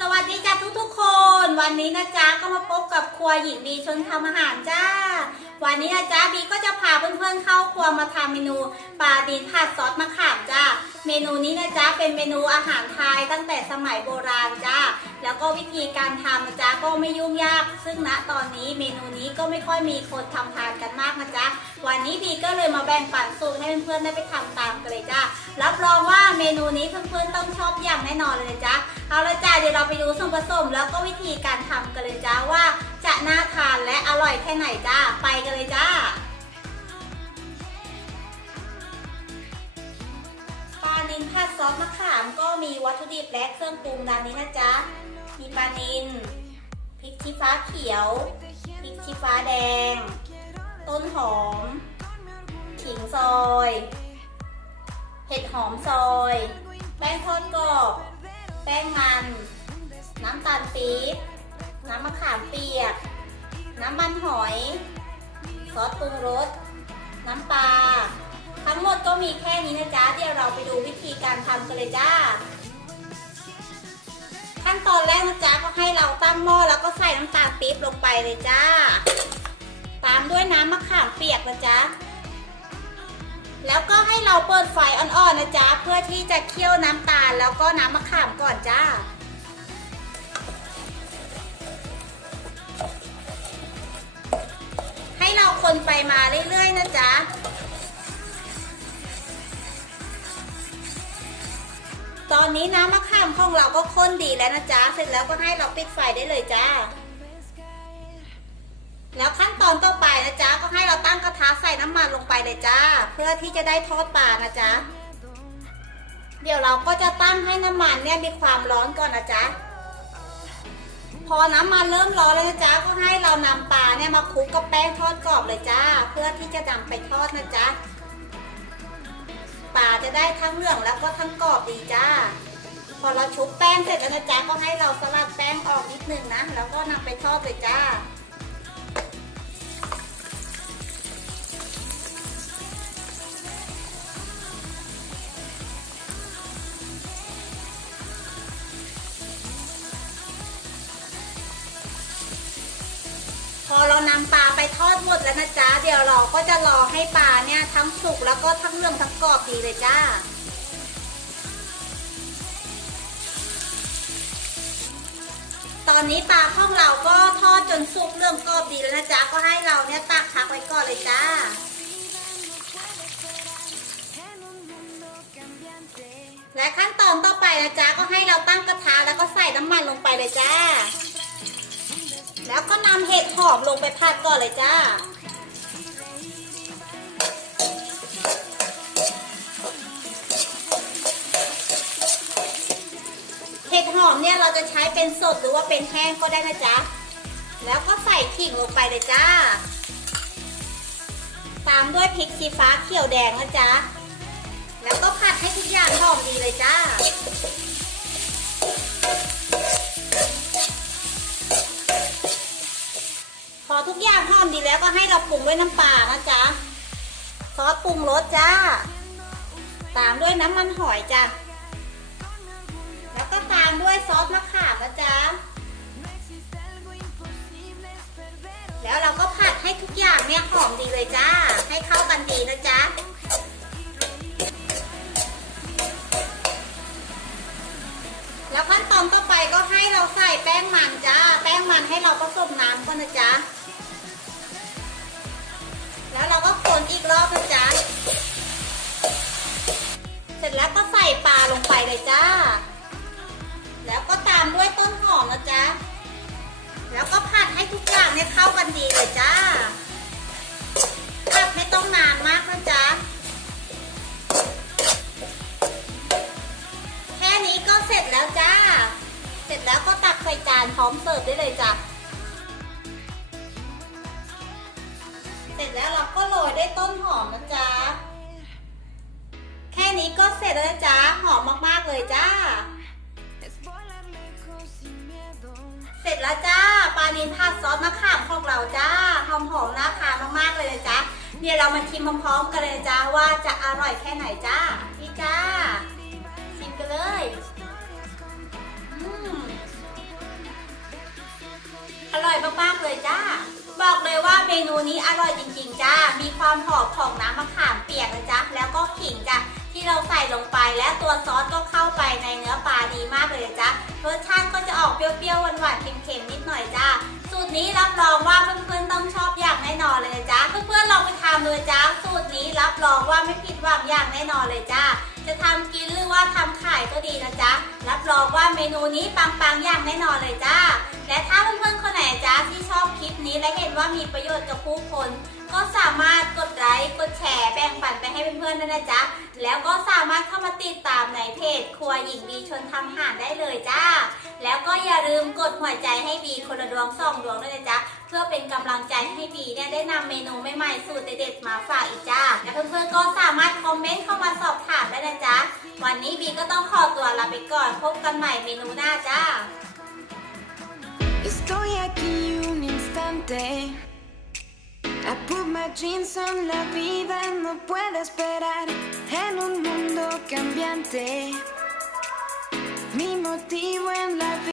สวัสดีจ้าทุกทุกๆคน วันนี้นะจ๊ะก็มาพบกับครัวหญิงบีชนทำอาหารจ้า วันนี้นะจ๊ะบีก็จะพาเพื่อนๆเข้าครัวมาทำเมนูปลาดินผัดซอสมะขามจ้า เมนูนี้นะจ๊ะเป็นเมนูอาหารไทยตั้งแต่สมัยโบราณจ้าแล้วก็วิธีการทำนะจ๊ะก็ไม่ยุ่งยาก ซึ่งณตอนนี้เมนูนี้ก็ไม่ค่อยมีคนทำทานกันมากนะจ๊ะวันนี้บีก็เลยมาแบ่งปันสูตรให้เพื่อนๆได้ไปทำตามกันเลยจ้ารับรองว่าเมนูนี้เพื่อนๆต้องชอบอย่างแน่นอนเลยนะจ้าเอาละจ้าเดี๋ยวเราไปดูส่วนผสมแล้วก็วิธีการทำกันเลยจ้าว่าจะน่าทานและอร่อยแค่ไหนจ้าไปกันเลยจ้า นิลผัดซอสมะขามก็มีวัตถุดิบและเครื่องปรุงดังนี้นะจ๊ะ มีปลานิลพริกชี้ฟ้าเขียวพริกชี้ฟ้าแดง ต้นหอม ขิงซอยเห็ดหอมซอย แป้งทอดกรอบ แป้งมัน น้ำตาลปี๊บ น้ำมะขามเปียก น้ำมันหอย ซอสปรุงรส น้ำปลา ทั้งหมดก็มีแค่นี้นะจ๊ะ เดี๋ยวเราไปดูวิธีการทำกันเลยจ้า ขั้นตอนแรกนะจ๊ะก็ให้เราตั้งหม้อแล้วก็ใส่น้ำตาลปี๊บลงไปเลยจ้า ตามด้วยน้ำมะขามเปียกนะจ๊ะ แล้วก็ให้เราเปิดไฟอ่อนๆนะจ๊ะ เพื่อที่จะเคี่ยวน้ำตาลแล้วก็น้ำมะขามก่อนจ้าให้เราคนไปมาเรื่อยๆนะจ๊ะ อนนี้น้ำมะขามของเราก็ข้นดีแล้วนะจ๊ะ เสร็จแล้วก็ให้เราปิดไฟได้เลยจ้า แล้วขั้นตอนต่อไปนะจ๊ะ ก็ให้เราตั้งกระทะใส่น้ำมันลงไปเลยจ้า เพื่อที่จะได้ทอดปลานะจ๊ะ เดี๋ยวเราก็จะตั้งให้น้ำมันเนี่ยมีความร้อนก่อนนะจ๊ะ พอน้ำมันเริ่มร้อนแล้วนะจ๊ะ ก็ให้เรานำปลาเนี่ยมาคลุกกับแป้งทอดกรอบเลยจ้า เพื่อที่จะนำไปทอดนะจ๊ะ ปลาจะได้ทั้งเหลืองแล้วก็ทั้งกรอบดีจ้า พอเราชุบแป้งเสร็จแล้วนะจ๊ะก็ให้เราสลัดแป้งออกนิดนึงนะ แล้วก็นำไปทอดเลยจ้า พอเรานำปลาไปทอดหมดแล้วนะจ๊ะ เดี๋ยวเราก็จะรอให้ปลาเนี่ยทั้งสุกแล้วก็ทั้งเรื่องทั้งกรอบดีเลยจ้า ตอนนี้ปลาของเราก็ทอดจนสุกเรื่องกรอบดีแล้วนะจ๊ะ ก็ให้เราเนี่ยตักพักไว้ก่อนเลยจ้าและขั้นตอนต่อไปนะจ๊ะก็ให้เราตั้งกระทะแล้วก็ใส่น้ำมันลงไปเลยจ้า แล้วก็นำเห็ดหอมลงไปผัดก่อนเลยจ้า เห็ดหอมเนี่ยเราจะใช้เป็นสดหรือว่าเป็นแห้งก็ได้นะจ๊ะ แล้วก็ใส่ขิงลงไปเลยจ้า ตามด้วยพริกชี้ฟ้าเขียวแดงนะจ๊ะ แล้วก็ผัดให้ทุกอย่างหอมดีเลยจ้า พอทุกอย่างหอมดี แล้วก็ให้เราปรุงด้วยน้ำปลานะจ๊ะซอสปรุงรสจ้า ตามด้วยน้ำมันหอยจ้ะแล้วก็ตามด้วยซอสมะขามนะจ๊ะแล้วเราก็ผัดให้ทุกอย่างเนี่ยหอมดีเลยจ้า ให้เข้ากันดีนะ อีกรอบนะจ๊ะ เสร็จแล้วก็ใส่ปลาลงไปเลยจ้า แล้วก็ตามด้วยต้นหอมนะจ๊ะ แล้วก็ผัดให้ทุกอย่างเนี่ยเข้ากันดีเลยจ้า ผัดไม่ต้องนานมากนะจ๊ะ แค่นี้ก็เสร็จแล้วจ้า เสร็จแล้วก็ตักใส่จานพร้อมเสิร์ฟได้เลยจ้ะ แล้วเราก็โรยด้วยต้นหอมนะจ๊ะ แค่นี้ก็เสร็จแล้วนะจ๊ะ หอมมากๆเลยจ้า เสร็จแล้วจ้า ปลานิลผัดซอสมะขามของเราจ้า หอมๆน่าทานมากๆเลยนะจ้าเนี่ยเรามาชิมพร้อมๆกันเลยจ้าว่าจะอร่อยแค่ไหนจ้าพี่จ้า ชิมกันเลยอร่อยมากๆเลยจ้า บอกเลยว่าเมนูนี้อร่อยจริง ความหอมของน้ำมะขามเปียกนะจ๊ะแล้วก็ขิงจ้ะที่เราใส่ลงไปและตัวซอสก็เข้าไปในเนื้อปลาดีมากเลยจ๊ะรสชาติก็จะออกเปรี้ยวๆหวานๆเค็มๆนิดหน่อยจ้าสูตรนี้รับรองว่าเพื่อนๆต้องชอบอย่างแน่นอนเลยจ๊ะเพื่อนๆลองไปทำเลยจ้าสูตรนี้รับรองว่าไม่ผิดหวังอย่างแน่นอนเลยจ้าจะทำกินหรือว่าทำขายก็ดีนะจ๊ะรับรองว่าเมนูนี้ปังๆอย่างแน่นอนเลยจ้า และถ้าเพื่อนๆคนไหนจ้าที่ชอบคลิปนี้และเห็นว่ามีประโยชน์กับผู้คน ก็สามารถกดไลค์กดแชร์แบ่งปันไปให้เพื่อนๆด้วยนะจ๊ะแล้วก็สามารถเข้ามาติดตามในเพจ ครัวหญิงบีชนทำอาหารได้เลยจ้า แล้วก็อย่าลืมกดหัวใจให้บีคนละดวงสองดวงด้วยนะจ๊ะเพื่อเป็นกำลังใจให้บีเนี่ยได้นำเมนูใหม่ๆสูตรเด็ดๆมาฝากอีกจ้าและเพื่อนๆก็สามารถคอมเมนต์เข้ามาสอบถามได้นะจ๊ะวันนี้บีก็ต้องขอตัวลาไปก่อนพบกันใหม่เมนูหน้าจ้า Estoy aquí un instante. I put my dreams on la vida no puede esperar en un mundo cambiante. Mi motivo en la vida.